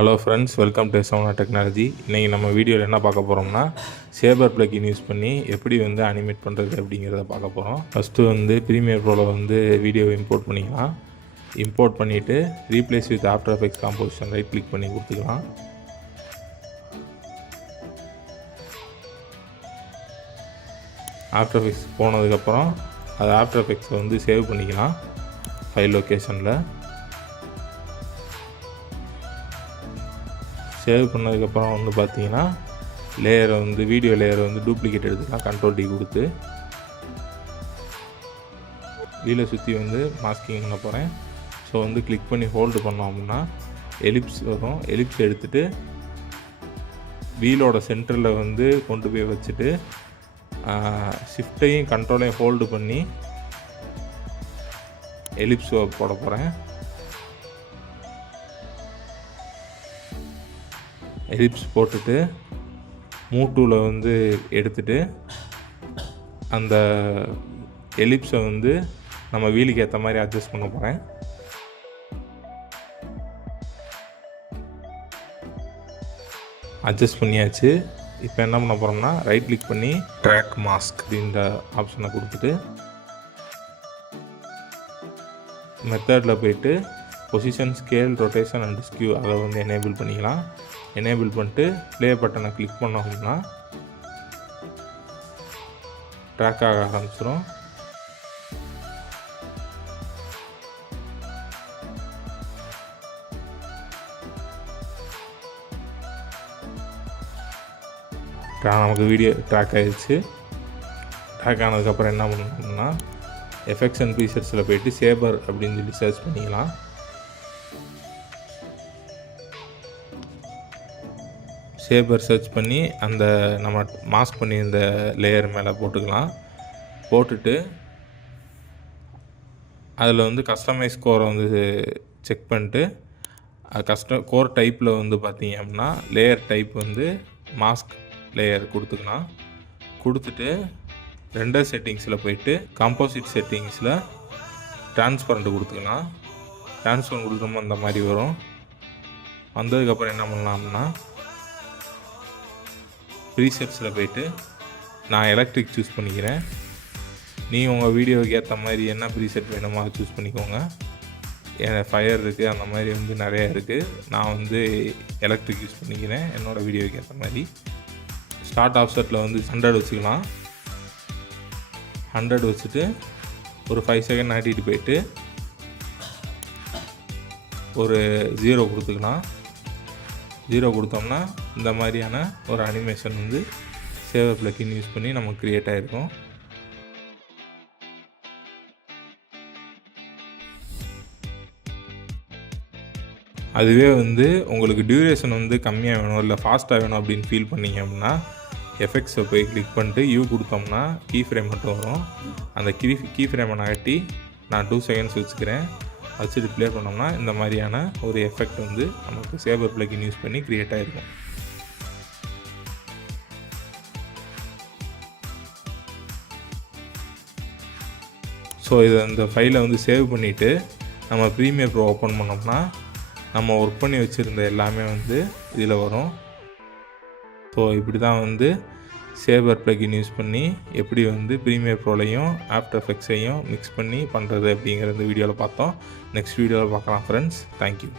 Hello friends, welcome to Sona technology. இன்றைக்கி நம்ம வீடியோவில் என்ன பார்க்க போகிறோம்னா, சேபர் பிளக்கின் யூஸ் பண்ணி எப்படி அனிமேட் பண்ணுறது அப்படிங்கிறத பார்க்க போகிறோம். ஃபஸ்ட்டு ப்ரீமியர் ப்ரோவில் வீடியோவை இம்போர்ட் பண்ணிக்கலாம். இம்போர்ட் பண்ணிவிட்டு replace with after effects composition right click பண்ணி கொடுத்துக்கலாம். ஆஃப்டர் எஃபெக்ட்ஸ் போனதுக்கப்புறம் அது ஆஃப்டர் எஃபெக்ட்ஸை சேவ் பண்ணிக்கலாம் ஃபைல் லொக்கேஷனில். சேவ் பண்ணதுக்கப்புறம் பார்த்தீங்கன்னா லேயரை வீடியோ லேயரை டூப்ளிகேட் எடுத்துக்கலாம். கண்ட்ரோல் டி கொடுத்து வீலை சுற்றி மாஸ்கிங் பண்ண போகிறேன். ஸோ கிளிக் பண்ணி ஹோல்டு பண்ணோம் அப்படின்னா எலிப்ஸ் வரும். எலிப்ஸ் எடுத்துகிட்டு வீலோட சென்டரில் கொண்டு போய் வச்சுட்டு ஷிஃப்ட்டையும் கண்ட்ரோலையும் ஹோல்டு பண்ணி எலிப்ஸ் போட போகிறேன். எலிப்ஸ் போட்டுட்டு மூவ் டூவில் எடுத்துகிட்டு அந்த எலிப்ஸை நம்ம வீலுக்கு ஏற்ற மாதிரி அட்ஜஸ்ட் பண்ண போகிறேன். அட்ஜஸ்ட் பண்ணியாச்சு. இப்போ என்ன பண்ண போகிறோம்னா ரைட் கிளிக் பண்ணி ட்ராக் மாஸ்க் அப்படின்ற ஆப்ஷனை கொடுத்துட்டு மெத்தடில் போய்ட்டு position, scale, rotation and skew அதை எனேபிள் பண்ணிக்கலாம். எனேபிள் பண்ணிட்டு ப்ளே பட்டனை கிளிக் பண்ணோம் அப்படின்னா ட்ராக் ஆக ஆரம்பிச்சிடும். நமக்கு வீடியோ ட்ராக் ஆகிடுச்சு. ட்ராக் ஆனதுக்கப்புறம் என்ன பண்ணணும்னா எஃபெக்ட்ஸ் அண்ட் ப்ரீசெட்ஸில் போய்ட்டு சேபர் அப்படின்னு சொல்லி சர்ச் பண்ணிக்கலாம். சேபர் சர்ச் பண்ணி அந்த நம்ம மாஸ்க் பண்ணி இந்த லேயர் மேலே போட்டுக்கலாம். போட்டுட்டு அதில் கஸ்டமைஸ் கோரை செக் பண்ணிட்டு கோர் டைப்பில் பார்த்தீங்க அப்படின்னா லேயர் டைப் மாஸ்க் லேயர் கொடுத்துக்கலாம். கொடுத்துட்டு ரெண்டர் செட்டிங்ஸில் போய்ட்டு காம்போசிட் செட்டிங்ஸில் டிரான்ஸ்பரண்ட் கொடுத்துக்கலாம். டிரான்ஸ்பரண்ட் கொடுத்தோம்னா அந்த மாதிரி வரும். வந்ததுக்கப்புறம் என்ன பண்ணலாம்னா ப்ரீசெட்ஸில் போய்ட்டு நான் எலக்ட்ரிக் சூஸ் பண்ணிக்கிறேன். நீங்கள் உங்கள் வீடியோவுக்கு ஏற்ற மாதிரி என்ன ப்ரீசெட் வேணுமோ அதை சூஸ் பண்ணிக்கோங்க. ஃபயர் இருக்குது, அந்த மாதிரி நிறையா இருக்குது. நான் எலக்ட்ரிக் யூஸ் பண்ணிக்கிறேன் என்னோடய வீடியோவுக்கு ஏற்ற மாதிரி. ஸ்டார்ட் ஆஃப்செட்டில் 100 வச்சுக்கலாம். 100 வச்சுட்டு ஒரு 5 செகண்ட் ஆட்டிட்டு போய்ட்டு ஒரு 0 கொடுத்துக்கலாம். 0 கொடுத்தோம்னா இந்த மாதிரியான ஒரு அனிமேஷன் சேவர் பிளக்கின் யூஸ் பண்ணி நமக்கு க்ரியேட் ஆகிருக்கும். அதுவே உங்களுக்கு டியூரேஷன் கம்மியாக வேணும் இல்லை ஃபாஸ்ட்டாக வேணும் அப்படின்னு ஃபீல் பண்ணிங்க அப்படின்னா எஃபெக்ட்ஸை போய் கிளிக் பண்ணிட்டு யூ கொடுத்தோம்னா கீ ஃப்ரேம் மட்டும் வரும். அந்த கீ ஃப்ரேமை நகட்டி நான் 2 செகண்ட்ஸ் வச்சுக்கிறேன். வச்சுட்டு ப்ளே பண்ணோம்னா இந்த மாதிரியான ஒரு எஃபெக்ட் நமக்கு சேபர் பிளக்கின் யூஸ் பண்ணி க்ரியேட் ஆகிருக்கும். ஸோ இதை இந்த ஃபைலை சேவ் பண்ணிவிட்டு நம்ம ப்ரீமியர் ப்ரோ ஓப்பன் பண்ணோம்னா நம்ம ஒர்க் பண்ணி வச்சுருந்த எல்லாமே இதில் வரும். ஸோ இப்படி தான் சேவர் பிளக்கின் யூஸ் பண்ணி எப்படி ப்ரீமியர் ப்ரோலையும் ஆஃப்டர் எஃபெக்ட்ஸையும் மிக்ஸ் பண்ணி பண்ணுறது அப்படிங்கிற இந்த வீடியோவில் பார்த்தோம். நெக்ஸ்ட் வீடியோவில் பார்க்கலாம் ஃப்ரெண்ட்ஸ். தேங்க்யூ.